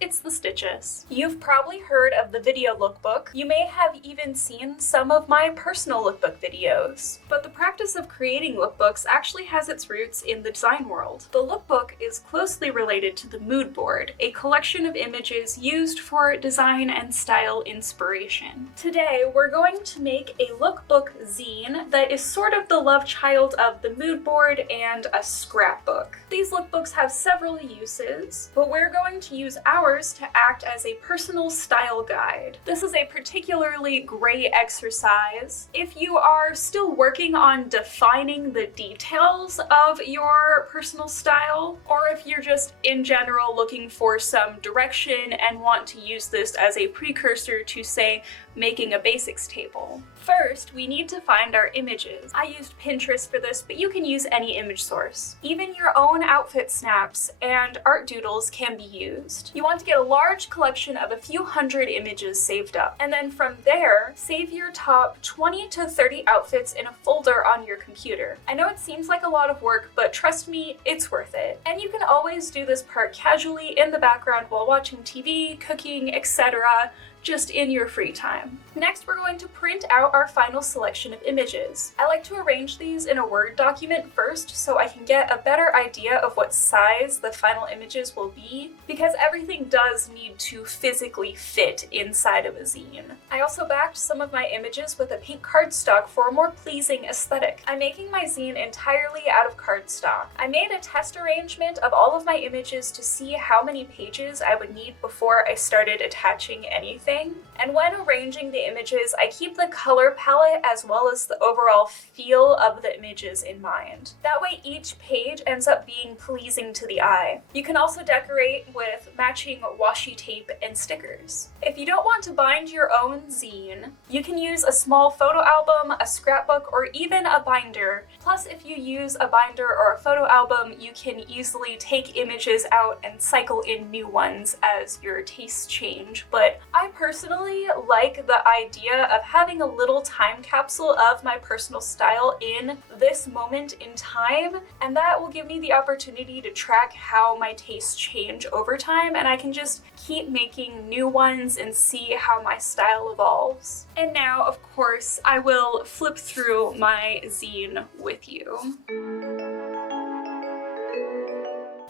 It's the Stitches. You've probably heard of the video lookbook. You may have even seen some of my personal lookbook videos. But the practice of creating lookbooks actually has its roots in the design world. The lookbook is closely related to the mood board, a collection of images used for design and style inspiration. Today, we're going to make a lookbook zine that is sort of the love child of the mood board and a scrapbook. These lookbooks have several uses, but we're going to use ours to act as a personal style guide. This is a particularly great exercise if you are still working on defining the details of your personal style, or if you're just in general looking for some direction and want to use this as a precursor to, say, making a basics table. First, we need to find our images. I used Pinterest for this, but you can use any image source. Even your own outfit snaps and art doodles can be used. You want to get a large collection of a few hundred images saved up, and then from there, save your top 20 to 30 outfits in a folder on your computer. I know it seems like a lot of work, but trust me, it's worth it. And you can always do this part casually in the background while watching TV, cooking, etc., just in your free time. Next, we're going to print out our final selection of images. I like to arrange these in a Word document first so I can get a better idea of what size the final images will be, because everything does need to physically fit inside of a zine. I also backed some of my images with a pink cardstock for a more pleasing aesthetic. I'm making my zine entirely out of cardstock. I made a test arrangement of all of my images to see how many pages I would need before I started attaching anything. And when arranging the images, I keep the color palette as well as the overall feel of the images in mind. That way each page ends up being pleasing to the eye. You can also decorate with matching washi tape and stickers. If you don't want to bind your own zine, you can use a small photo album, a scrapbook, or even a binder. Plus, if you use a binder or a photo album, you can easily take images out and cycle in new ones as your tastes change. But I personally like the idea of having a little time capsule of my personal style in this moment in time, and that will give me the opportunity to track how my tastes change over time, and I can just keep making new ones and see how my style evolves. And now, of course, I will flip through my zine with you.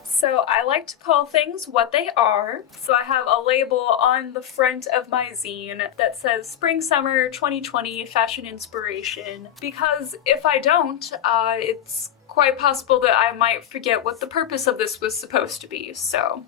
So I like to call things what they are. So I have a label on the front of my zine that says Spring Summer 2020 Fashion Inspiration, because if I don't, it's quite possible that I might forget what the purpose of this was supposed to be. So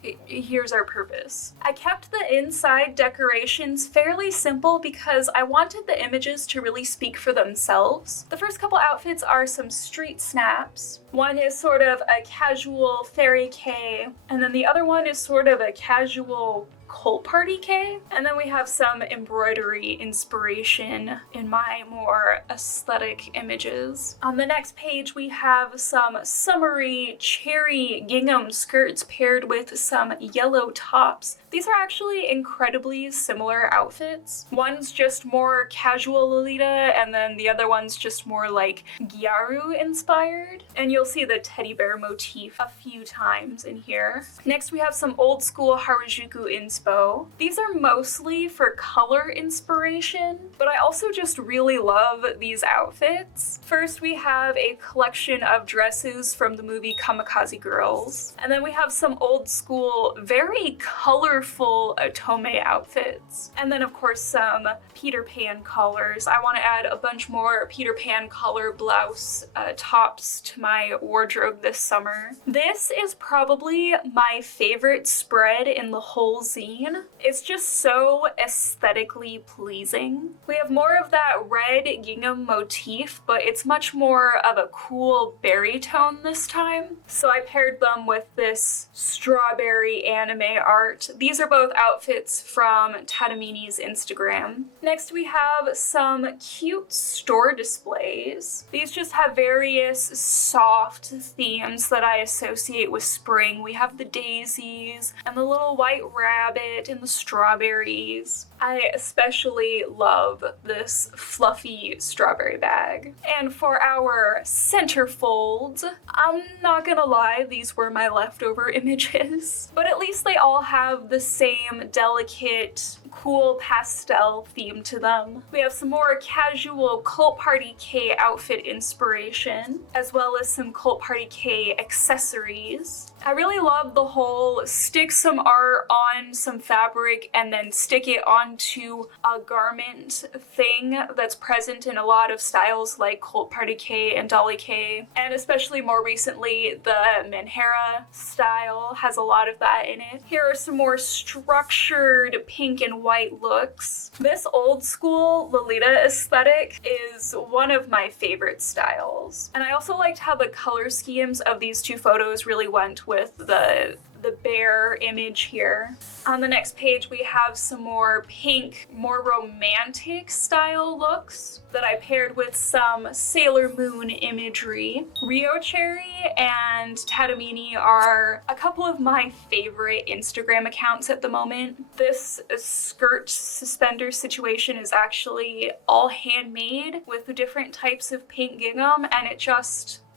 here's our purpose. I kept the inside decorations fairly simple because I wanted the images to really speak for themselves. The first couple outfits are some street snaps. One is sort of a casual fairy K, and then the other one is sort of a casual Cold Party K. And then we have some embroidery inspiration in my more aesthetic images. On the next page, we have some summery cherry gingham skirts paired with some yellow tops. These are actually incredibly similar outfits. One's just more casual Lolita, and then the other one's just more like Gyaru inspired. And you'll see the teddy bear motif a few times in here. Next, we have some old school Harajuku inspo. These are mostly for color inspiration, but I also just really love these outfits. First, we have a collection of dresses from the movie Kamikaze Girls. And then we have some old school, very colorful otome outfits. And then of course some Peter Pan collars. I want to add a bunch more Peter Pan collar blouse tops to my wardrobe this summer. This is probably my favorite spread in the whole zine. It's just so aesthetically pleasing. We have more of that red gingham motif, but it's much more of a cool berry tone this time. So I paired them with this strawberry anime art. These are both outfits from Tadamini's Instagram. Next, we have some cute store displays. These just have various soft themes that I associate with spring. We have the daisies and the little white rabbit rabbit and the strawberries. I especially love this fluffy strawberry bag. And for our centerfold, I'm not gonna lie, these were my leftover images. But at least they all have the same delicate, cool pastel theme to them. We have some more casual Cult Party K outfit inspiration, as well as some Cult Party K accessories. I really love the whole stick some art on some fabric and then stick it onto a garment thing that's present in a lot of styles like Cult Party K and Dolly K, and especially more recently the Manhera style has a lot of that in it. Here are some more structured pink and white looks. This old school Lolita aesthetic is one of my favorite styles, and I also liked how the color schemes of these two photos really went with the bear image here. On the next page we have some more pink, more romantic style looks that I paired with some Sailor Moon imagery. Rio Cherry and Tatamini are a couple of my favorite Instagram accounts at the moment. This skirt suspender situation is actually all handmade with different types of pink gingham, and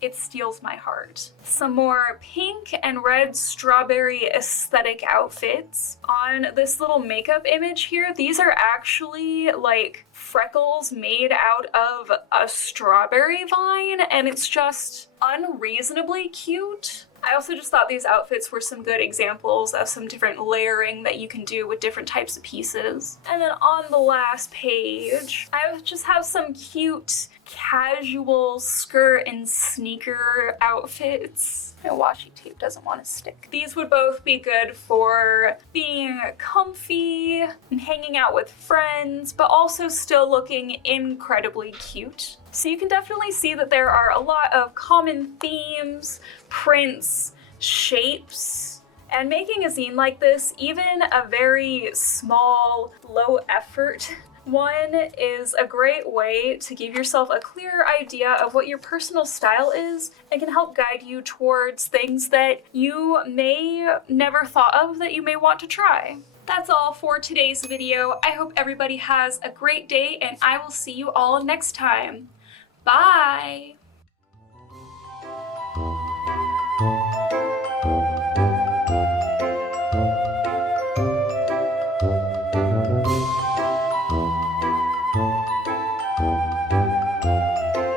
it steals my heart. Some more pink and red strawberry aesthetic outfits. On this little makeup image here, these are actually like freckles made out of a strawberry vine, and it's just unreasonably cute. I also just thought these outfits were some good examples of some different layering that you can do with different types of pieces. And then on the last page, I just have some cute casual skirt and sneaker outfits. My washi tape doesn't want to stick. These would both be good for being comfy and hanging out with friends, but also still looking incredibly cute. So you can definitely see that there are a lot of common themes, prints, shapes, and making a zine like this, even a very small, low effort one, is a great way to give yourself a clear idea of what your personal style is and can help guide you towards things that you may never thought of that you may want to try. That's all for today's video. I hope everybody has a great day, and I will see you all next time. Bye!